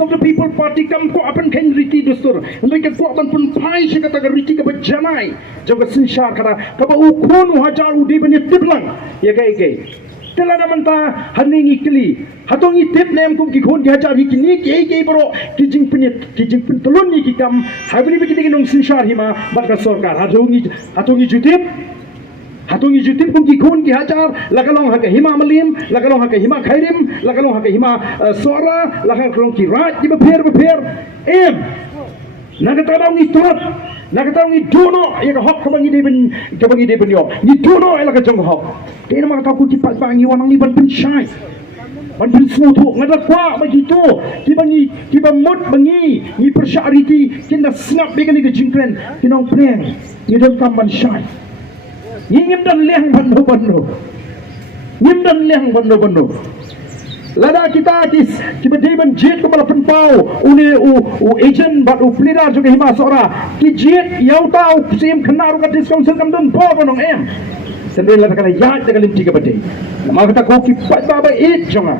of the People Party kam ko apan khen riti dustur mereka ko apan pun pai se kata riti ke bajanai jaga sinshar kata ka ba ukun hajar udi bani tiblang ya kai telana manta haningi kli hatongi tip nem kum ki khon ki hajar hi kini ke bro kijing pin tulun ni ki kam habni bi ki nong sinshar hima barka sarkar hatongi jutip kum ki khon ki hajar lagalong ha ke hima malim lagalong ha ke hima khairim lagalong ha ke hima sora lagalong ki raj di beper em nagatawang ni turut nagatawang ni duno ya ka hok kabangi de ben yo ni duno ela ka jong hok te nama ka ku ti pat bangi wanang ni ban pen shai ban pen semua tu ngadak kwa begitu ki mut bangi ni persyariti kinda snap began ni ke jingkren kinong preng ni don kam ban shai Nyim dan leng bando lada kita kis kiban jet kepala penpau agent bat pelidar juga hima sora ki jet yau tau sim kenar ka diskon sekam don po konong em sendiri lada kala ya jaga lim tiga bade nama kata ko ki pat baba it jonga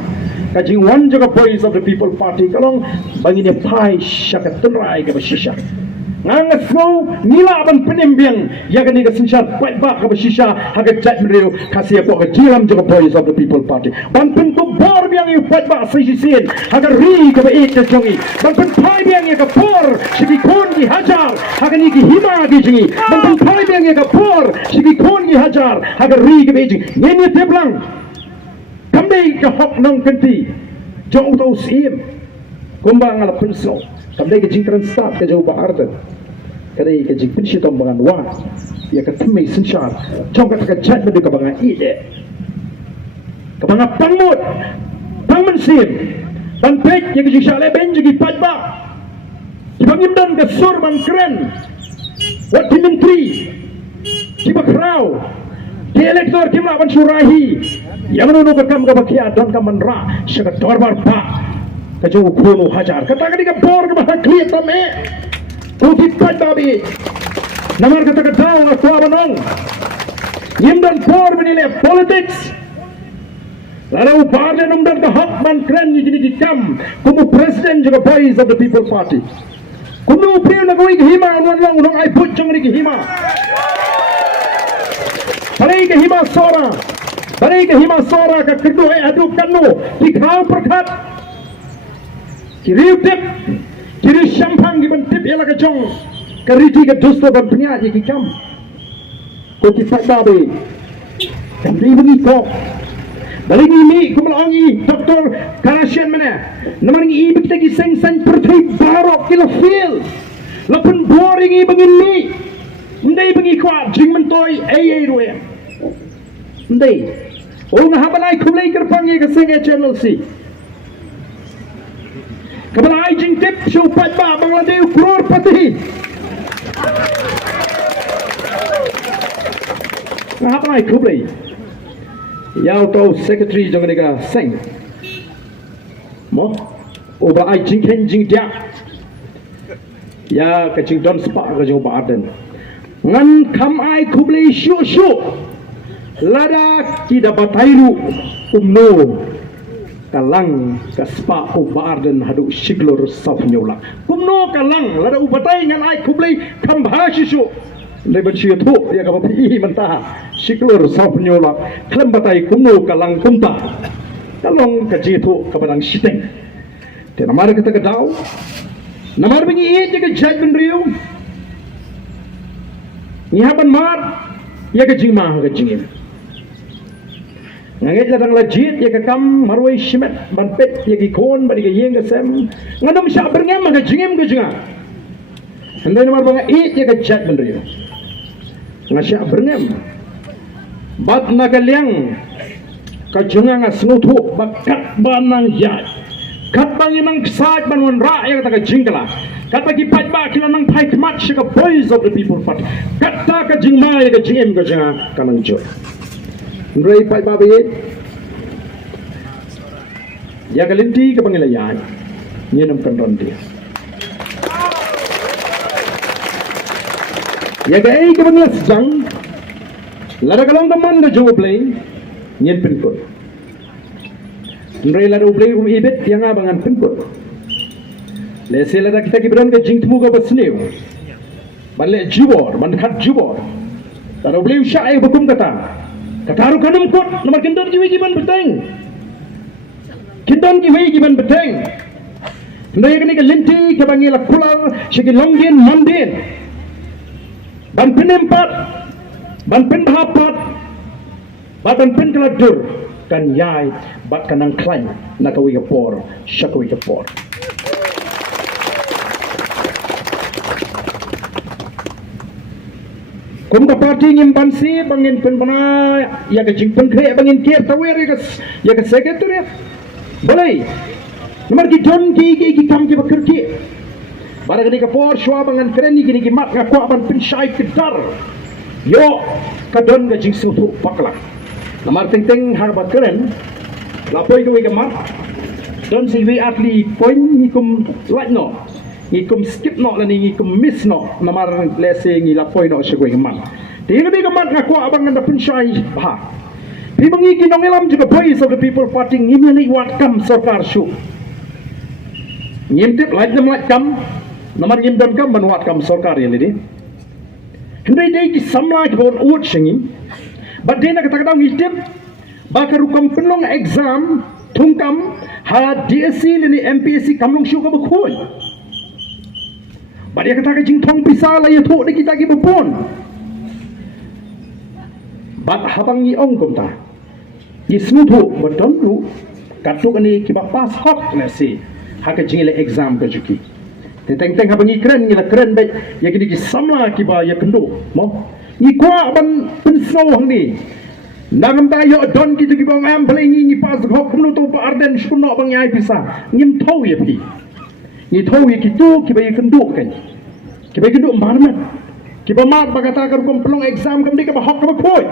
kajing one juga Voice of the People Party kalong bangi ne pai syakat tenrai ke basisha ngang slow nila ban penembiang ya kan ni kesensyar kuat bak ke shisha haga chat meriu kasih apa ke jiram juga Voice of the People Party ban pen tu bor biang yu kuat bak sisisin haga ri ke it ke jongi ban pen pai biang ya ke por sigi kon ki hajar haga ni ki hima ki jingi ban pen pai biang ya ke por sigi kon ki hajar haga ri ke jingi ni teblang kami ke hok nong kenti jong tau sim kumbang ala penslo kami ke jingkran start ke jauh Arden kadai ke jing pinsi tom bangan wa ya ka tmei sinshar jong ka chat medu ka bangan ide ka bangan pangmun sim ban pek ya ke jing shale ben jigi patba bangim dan ke sur ban kren wat dimentri tiba krau di elektor kimla ban surahi yang menunu ka kam ka bakia don ka manra syakat dorbar pa kajau kuno hajar kata ka bor ka bah clear tame Kuti padabi namar kata daw na kwa banong yimdan por binile politics lalu parle numdan ka hakman kren ni gini kam kumu president juga Voice of the People Party kumu priyo na gawin hima anwan lang unang ay putjong ni hima balay ka hima sora ka kerdu ay aduk kanu dikhaw perkat kiriw tip kiri syampang giban tip ialah kacong keriti ke dusta ban peniat ye kikam ko ti fadabe kamri bagi ko balik ini kumalangi doktor karasian mana namang i bikta ki seng perthai barok kila feel lapun boring i bangin ni ndai bagi kwa jing mentoi ai roya ndai o ngahabalai kumlai kerpang ye ke seng channel si Kepada Aijing Tip Show Patba Bangladesh Kror Pati Apa nak kublai Yau tau Secretary jangan dega seng Mo Oba Aijing Kenjing dia Ya kecing don sepak ke jauh Arden Ngan kam ai kublai syu Lada kita batailu umno kalang kaspa Arden hadu shiglor saf nyola kumno kalang lada ubatai ngan ai kublai kambha shishu leban shiu thu ya ka pi manta shiglor saf nyola klam batai kumno kalang kumta kalong ka ji thu ka badang shiteng te namar ka ta daw namar bingi e je ka jaj bin riu ni haban mar ya ka jingma ka jingim ngait ladang lajit ya kam marwai shimet ban pet ya ki kon bari ke yeng sem ngadom sya berngem ga jingem ga jinga andai nomor banga it ya ka chat benrio ngasya berngem bat na ka liang ka jinga nga snutu bakat banang ya kat bang nang saj ban wan ra ya ka jingla kat bagi pat ba kila nang pai kmat sya ka Voice of the People Party kat ta ka jingma ya ka jingem ga jinga kanang jo Rai pai babe ya kalinti ke pangilayan ni nam kandon dia ya ga ai ke pangilas jang Lada kalong teman da jong play nyen penkot. Nrei lada play ibet yang abangan penkot. Lese lada kita kibran ke jing temu ga basneu. Balle jubor, man khat jubor. Lada play syai bukum kata. Kataru kanum kot nomor kendor jiwi giban beteng. Kindon jiwi giban beteng. Nrei kini ke linti ke bangila kular syaki longgin mandin. Ban penempat, ban pendapat, ban penkeladur kan yai bat kanang klaim nakawi kapor, syakawi kapor. Kum ka parti ngim bansi bangin penbana ya ka jing penkre bangin kier tawer ya ka sekretariat. Boleh. Nomor ki don ki kam ki bakirki. Bara gani ka por shwa bangan kreni gini ki mat nga kwa ban pensyai kedar. Yo kadon ga jing sutu pakla. Namar ting har ba keren. Lapoi ko ga mat. Don si we atli point ni kum like no. Ni kum skip no la ni kum miss no. Namar lese ni lapoi no shwe ga mat. Ting ga mat nga kwa bangan da pensyai ba. Bibangi kinong ilam juga voice of the people party ngimeli wat kam sarkar shu. Ngimtip like them like kam. Namar ngim dan kam manuat kam sarkar ya lidi. Hendai dai ki samla ki bon ut singim. But dai na kata kata ngitip bakaru kam penlong exam tungkam ha DSC lini MPSC kamlong shu ka bakhoy. But dia kata ka jing thong pisa la ya tho de kita ki bupon. But habang ni ong kom ta. Ni smutu beton lu katuk ani ki ba pass hot na si ha ka jing le exam ka juki. Teng-teng habang ni keren baik ya kini ki samla ki ba ya kendo mo ni kwa ban pensau hang ni nagam ta yo don ki ki bang am play ni pas hok kunu to pa arden shkuno bang yai pisa ngim thau ya pi ni thau ya ki tu ki ba ya kendo kan ki ba kendo marmat ki ba mat ba kata kar kom pelong exam kam di ka ba hok ka ba khoi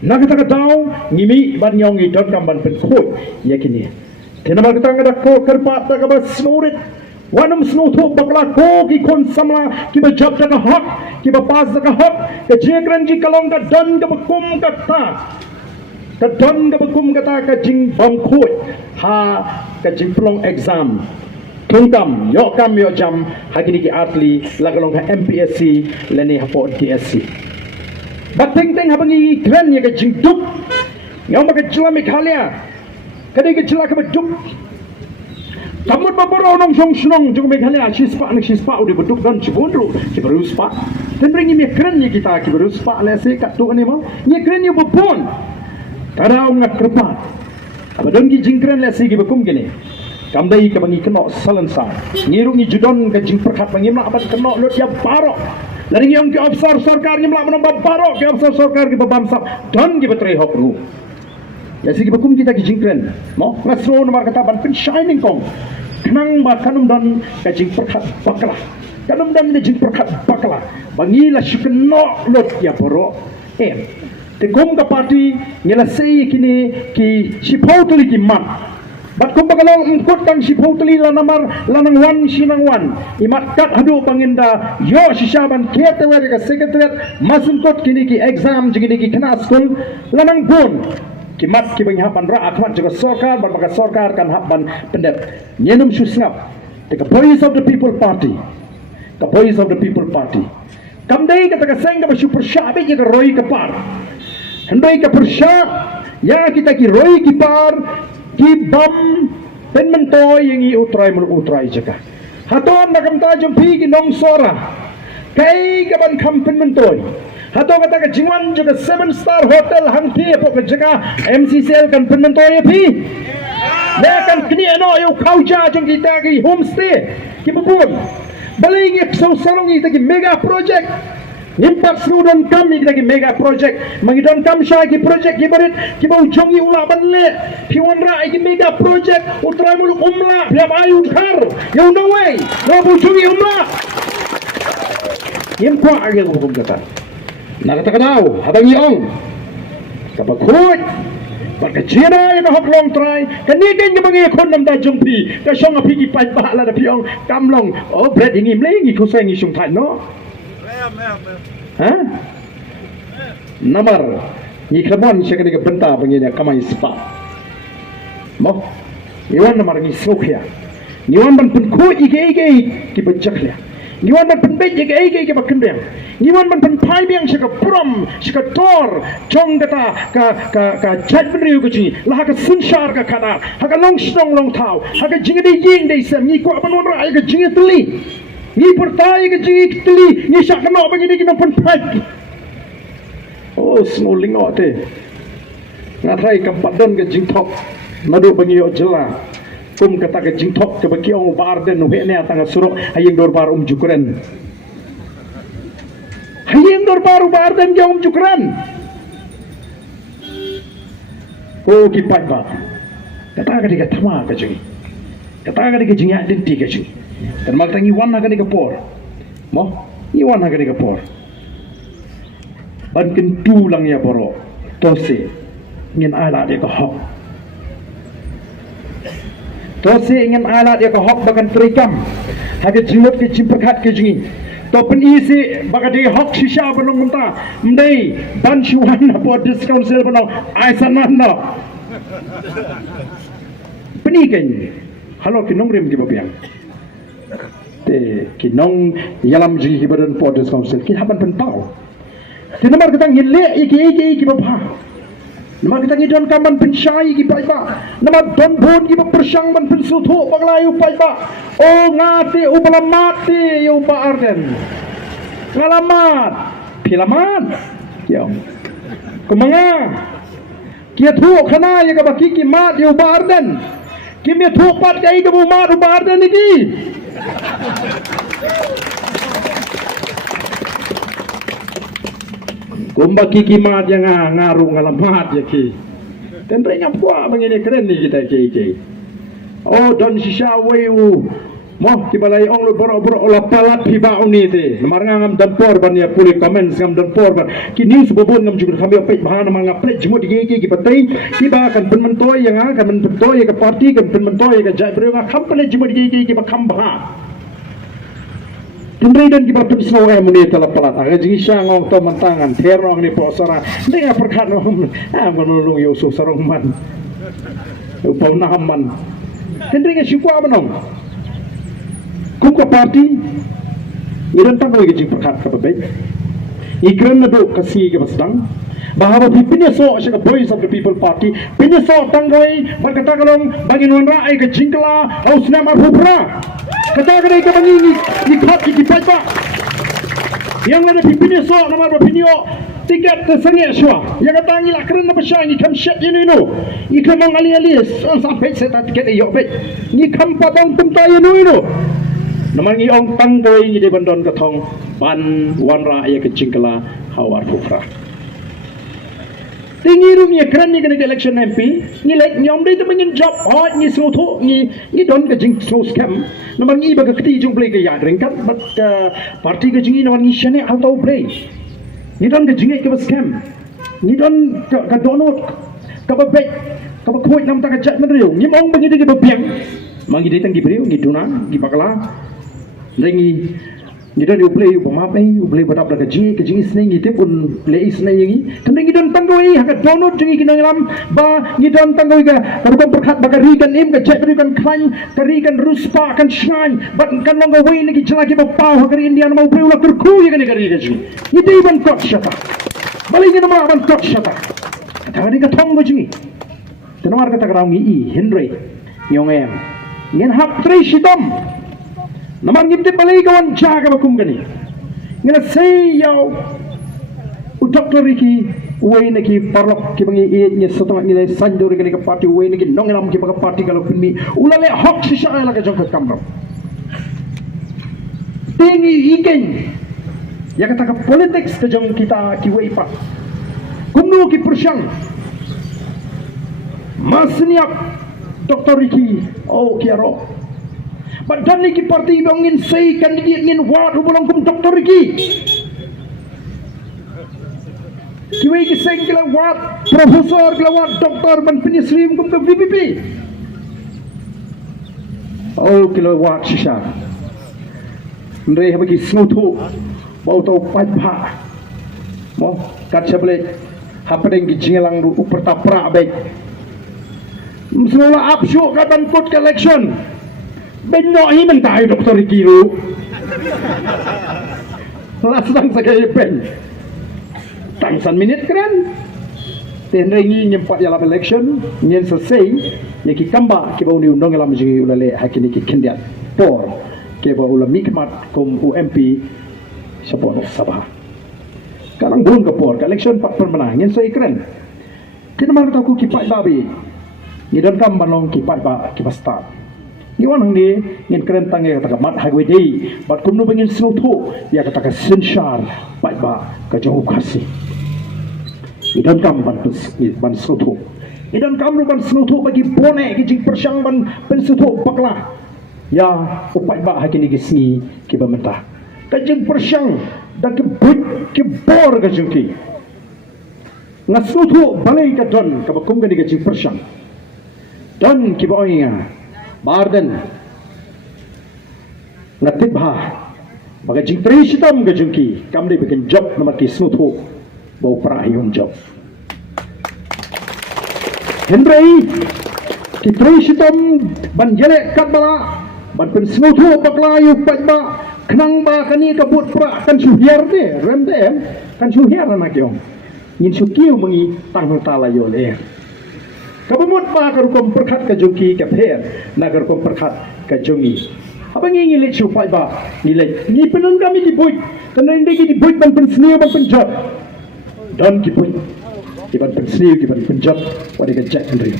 na kata ka dau ngimi ban nyong i don kam ban pen khoi ya kini tena ba kata ka ko kerpat ka ba snorit Wanam snow to bakla ko ki kon samla ki ba job ka hot ki ba pass ka hot ke jekran ji kalong ka don ka bakum ka ta ka don ka bakum ka ta ka jing bam khoi ha ka jing plong exam tungkam yo kam yo jam hakini ki atli lagalong ka MPSC leni hapo DSC bateng teng habangi kren ya ka jing duk yo ba ka jila mikhalia kadai ka jila ka ba duk Kamut babaro nong song snong jung Meghalaya shispa udah beduk dan cibundru cibaru spa dan beringi mekren ni kita cibaru spa lese kat tu ni mo mekren ni bopon kada ungat kerpat abadon ki jingkren lese ki bekum gini kamdai ka bangi keno salensa ngiru ni judon ka jing perkat bangi mak abad keno lut ya barok lari yang ki officer sarkar ni mak menambah barok ki officer sarkar ki babamsap don ki betrei hokru ya sigi bekum kita ki jingkren mo ngasro nomor kata ban pen shining kong kenang ba kanum dan ka jing perkat bakla kanum dan ni jing perkat bakla bangila shukno lot ya boro te kom ka party ngela sei kini ki shipotli ki mat bat kom bagalong ngkot kang shipotli la namar lanang wan sinang wan imat kat hadu panginda yo shishaban kete wer ka secretariat masun kot kini ki exam jigini ki kena school lanang bon kimat kibang hapan ra akmat juga sorkar berbagai sorkar kan hapan pendep nyenum susngap the voice of the people party the voice of the people party kamdai kata kaseng ka super shabi ka roi ka par hendai ka persha ya kita ki roi ki par ki bam pen mentoy yang i utrai mul utrai jaga haton nakam ta jumpi ki nong sora kai ka ban kam pen mentoy Hato kata ka jingwan juga 7-star hotel hangti po ka jaga MCCL kan penmentoy pi. Na kan kini ano yo kauja jong kita ki homestay ki bubun. Baling ek so sarong kita ki mega project. Nimpat snudon kami kita ki mega project. Mangidon kam sha ki project ki barit ki bau jongi ula banle. Piwanra ki mega project utrai mulu umla biam ayu khar. Yo no way. No bau jongi umla. Nimpa age hukum kata. Nakatagadaw, habang iyong kapagkut pagkachina yung haklong try kanigan yung mga ikon ng dajong pi kasyong nga pigipay bahala na piyong kamlong oh bread ingim lang ikusay ng isyung tan no ha? Namar ni kemon siya kani benta bangina kamay spa. Mo iwan namar ni sokya. Niwan ban pun ko ige ki bajak le. Niwan ban pun bej ige ki bakendeng. Niwan ban pun pai biang siya ka prom siya ka tor chong kata ka chat benriu ko chi lah ka sunshar ka kada ha ka long stong long tau ha ka jingde ying dei sam ni ko apan wan ra ka jingde teli. Ni pertai ka jingde teli ni syak no bangini ki pun pai. Oh, small lingo te. Ngatai kampadon ke jingthok. Madu bangio jela. Kata ke jingthok ke bagi orang bar den nuhe ne atang surok hayeng dorbar jukren. Hayeng dorbar den ke jukren. Oh, kipat ba. Kata ke dia thama ke jing. Kata ke dia jingya den ti ke jing. Dan mak tangi wan ke dia por. Mo, ni wan ke dia por. Ban kentu lang ya boro tose ingin ala dia ke hok tose ingin ala dia ke hok bakan terikam haga jimut ke cimperkat ke jingi to pen isi baka dia hok shisha benong menta mendai ban shuan po discount sale benong aisanan no peni kan halo kinong rem ki bapiang te kinong yalam jingi badan po discount sale kin haban pentau Namar kita ngile iki bapa. Namar kita ngidon kaman pensyai iki bapa. Namar don bon iki persang man pensuthu paglayu bapa. Oh ngati ubalamat yu baarden. Ngalamat pilamat. Yo. Kumanga. Kia thu khana ya ka baki ki mat yu baarden. Ki me thu pat kai ka bu mat u baarden iki. Kumba kiki mat yang ngaru ngalamat ya ki. Tentu yang puak begini keren ni kita ki. Oh don sisa weu. Moh kibalai ong lu boro olah palat hiba uni te. Namar ngam dampor ban ya puli komen ngam dampor ban. Ki news bobon ngam juga kami apet bahan nama ngaplet jemut ki patai. Ki ba akan penmentoy yang akan penmentoy ke parti kan penmentoy ke jai beri ngam kamplet jemut ki ba kambah. Tundai dan kita pun semua muni telah pelat. Agak jingi siangong to mantangan terong ni posara. Dengar perkat nom. Menulung Yusuf sarongman. Upau nahaman. Tundai ke syukur apa nom? Kuka parti. Iran tak boleh jing perkat ke baik. Ikran nado kasih ke sedang. Bahawa pipinya so asyik voice of the people party. Pipinya so tanggoi berkata kalong bagi nuanra ay ke jingkla au senam arhubra. Kata kadai ka bangi ni khat ki pa yang ada pipinya so nama bapinyo tiket ke sange shwa yang kata ngi lakren na pasya ni kam shet ini no ni kam ngali sampai saya tiket iyo bet ni kam patong tumtai no nama ngi ong tanggoi ni de bandon katong ban wanra ay ke jingkla hawar hubra Tingi rumia keren ni kena election MP ni like nyom dia tu mungkin job hot ni semua tu ni don ke jing semua scam nama ni baga keti jung play ke ya ringkat but parti ke jingi nama ni shane atau play ni don ke jingi ke scam ni don ke donut ke bebek ke kuat nam tak cat mendriu ni mong bagi dia ke bebiang mangi dia tanggi beriu ni duna di pakala ringi Kita dia play pemaaf ni, play berapa dah ke jingi seneng itu pun play seneng ini. Tentang kita tanggui, hak download jingi kita ngelam, bah kita tanggui ke, kalau kau berkat bagarikan im ke cek berikan klaim, karikan ruspa kan shrine, but kan long away lagi celaki bapau, hak India nama play ulah terku ya kan karikan jingi. Itu iban kok syata, balik ini nama iban kok syata. Kata ni ketong jingi. Tenor kata kerang ini Henry, nyongem, ngen hap tray sidam. Namang ngimte balai kawan jaga bakum gani. Ngena say yaw Dr. Ricky way naki parlok ki bangi nya setengah nilai sanjur gani ke parti way naki nongelam ki baga parti kalau pinmi ulale hok sisa ala ka jongkat kamram. Tingi iken ya kata ke politics ke jong kita ki way pa. Kumnu ki persyang masniak Dr. Ricky oh kiaro Badan ni parti bangin say kandidat ngin ward hubulong kum Dr. Ricky. Kiwi ki say kila ward profesor kila ward doktor ban penyeslim kum ke VPP. Oh kila ward sisa. Ndre bagi smutu bau tau pajpa. Mo kat sebalik hapeng ki jingelang du upertapra baik semula absyuk katan kut election benok hi mentai doktor kiru lasang sakai pen tangsan minit keren tenrengi nyempat yalam election nyen selesai ya ki kamba ki bau ni undang yalam ji ulale hakini ki kendiat por ke bau ulam mikmat kum UMP support sabah karang bun ke por election pak permenang nyen sai keren kena mar taku ki pai babi ni don kam balong ki pai ba ki pasta ni wan ni nyen keren tangi kata mat hagwe dei bat kum no bengin snoto ya kata ka senshar pai ba ka jauh kasih idan kam ban snoto idan kam ban snoto bagi bone ki jing persyang ban snoto bakla ya upai ba hakini ki sni ki bamenta ka jing persyang dan ki but ki bor ka jingki ngasnoto balai ka don ka bakum ka ni ka jing persyang don ki ba oinga barden ngatit ba baga jing tri sitam ka jingki kam ni bikin job nama ki snoto bau perayun job Henry kitri sitam ban jelek kat bala ban pen snoto bakla yu ba kenang ba kani kabut pra kan suhiar de rem de kan suhiar anak yong ngin sukiu mengi tang tala yo le kabumut ba karukom perkhat ka jungki ka pher nagar kom perkhat ka jungi apa ngi le chu pai ba ni le ni penun kami di buit tenang de di buit ban pen sniu ban pen job dan kipun kiban pensliu kiban penjat wadi ka chat ndri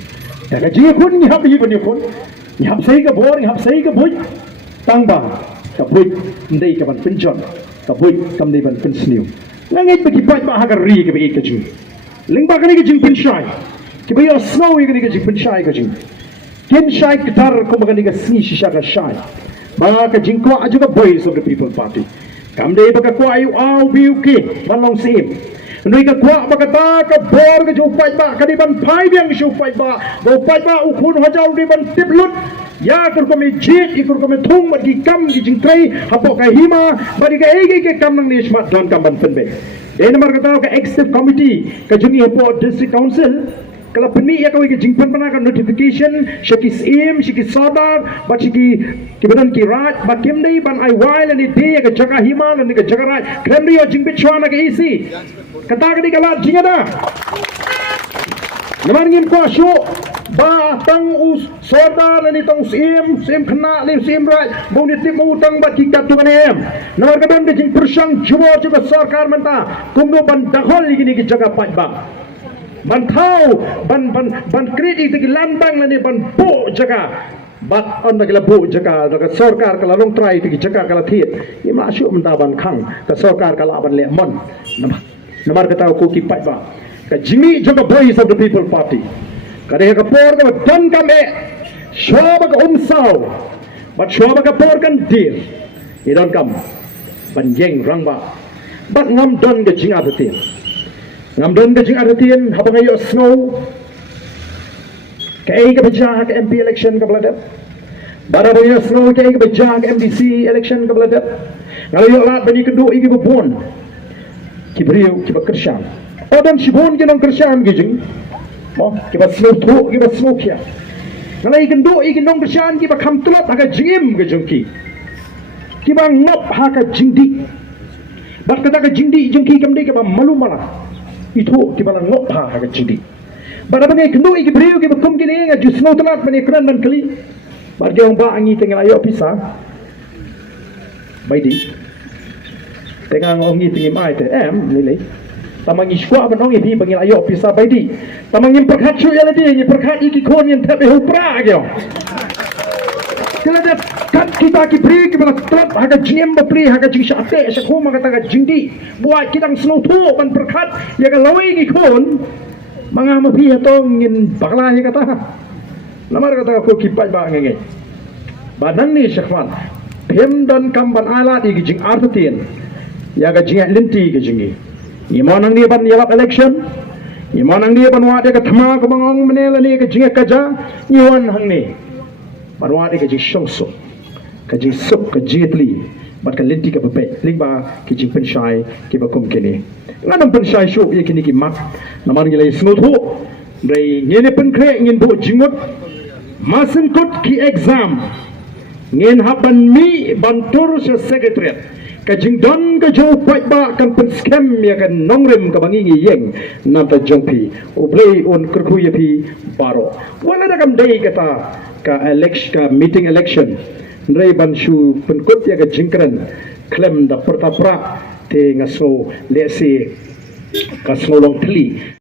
ya ka ji kun ni habi ban kun ni hab sai ka bor ni hab sai ka boi tang ba ka boi ndai ka ban penjat ka boi kam dei ban pensliu ngangai bagi pai ba ha ka ri ka bi ka ji ling ba ka ni ka jing penshai ki ba yo snow ka ni ka jing penshai ka jing ken shai kitar ko ba ka ni ka sni shisha ka shai ba ka jing ko aju ka boys of the people party kam dei ba ka ko ayu au biu ki balong sim Nui ka kuak bakata ka bor ka jupai ba kadi ban phai biang jupai ba bo pai ba ukhun hajau di ban tiplut ya kur ko me jit ikur ko me thung ba di kam di jingkai hapo ka hima ba di ka ege ke kam nang ni smart don kam ban penbe e nomor kata ka executive committee ka jungi hapo district council kala peni ya ka wi jingpan pana ka notification shaki sim shaki sadar ba shaki kibadan ki raj ba kimdei ban ai while ni de ka jaga hima ni ka jaga raj kremri o jingbe chwana ka isi kata ka di kala jingada namar ngin ko sho ba tang us sadar ni tang sim khna le sim raj bo ni tim utang ba ki ka tu kanem namar ka ban jing persyang jubo juga sarkar menta kumdo ban dakhol ni ki jaga pai ba ban thau ban kredi tegi landang lani ban bo jaga bat on dagila bo jaga daga sarkar kala long try tegi jaga kala thiet ima syu menta ban khang ka sarkar kala ban le mon namar kata ko ki pai ba ka jimi jaga voice of the people party kare ka por ka don ka me shoba ka umsau bat shoba ka por kan dir idon kam ban yeng rangba bat ngam don ka jinga betir ngam don ka jing artian habang ayo snow kay ka baja ka MP election ka bladat bara ayo snow kay ka baja ka MDC election ka bladat ngalayo lat bani kedu igi bubon kibriyo kiba kersyam odan shibon kinong kersyam gijing mo kiba snow tu kiba snow kya ngalay kendo igi nong kersyam kiba kamtulot haga jingim gijing ki kiba ngop haga jingdi bat kata ka jingdi jingki kamde kiba malumala itu kita lang ngop ha ka chidi bara bangai kenu iki brio ki bakum kini nga jus no talat mani kran dan kali bar ge ba angi tengal ayo pisa baidi tengang ongi tingi mai te lele tamangi skwa ban ongi bi bangil ayo pisa baidi tamangi perkhat chu yala di ni perkhat iki kon yen tabe hupra ge kala kat kita ki bri ki bala trap haga jiem ba pri haga jing shate sa khoma kata ga jingdi buat kitang snow tu ban perkhat ya ga lawi ki kon mga mapi atong ngin bakla ya kata namar kata ko ki pai ba ngenge badan ni shakwan pem dan kam ban ala di jing artien ya ga jing linti ki jingi ni monang ni ban yalap election ni monang ni ban wa de ka thama ko bangong menela ni ka jing kaja ni wan hang ni barwa de ka jing shongso ka jing sup ka jitli bat kan lenti ka bepe lingba ki jing penshai ki ba kum kini nganam penshai shu ye kini ki mat namar ngilai smuthu dei ngene pen kre ngin bu jingot masen kot ki exam ngin haban mi bantur se secretariat ka jingdon ka jo pai ba kan pen scam ya kan nongrem ka bangi ngi yeng nam ta jongpi o play on kurku ye pi baro wala da kam dei kata ka election ka meeting election rei ban shu pen kot ya ka jingkran klem da pertapra te ngaso lesi ka smolong tli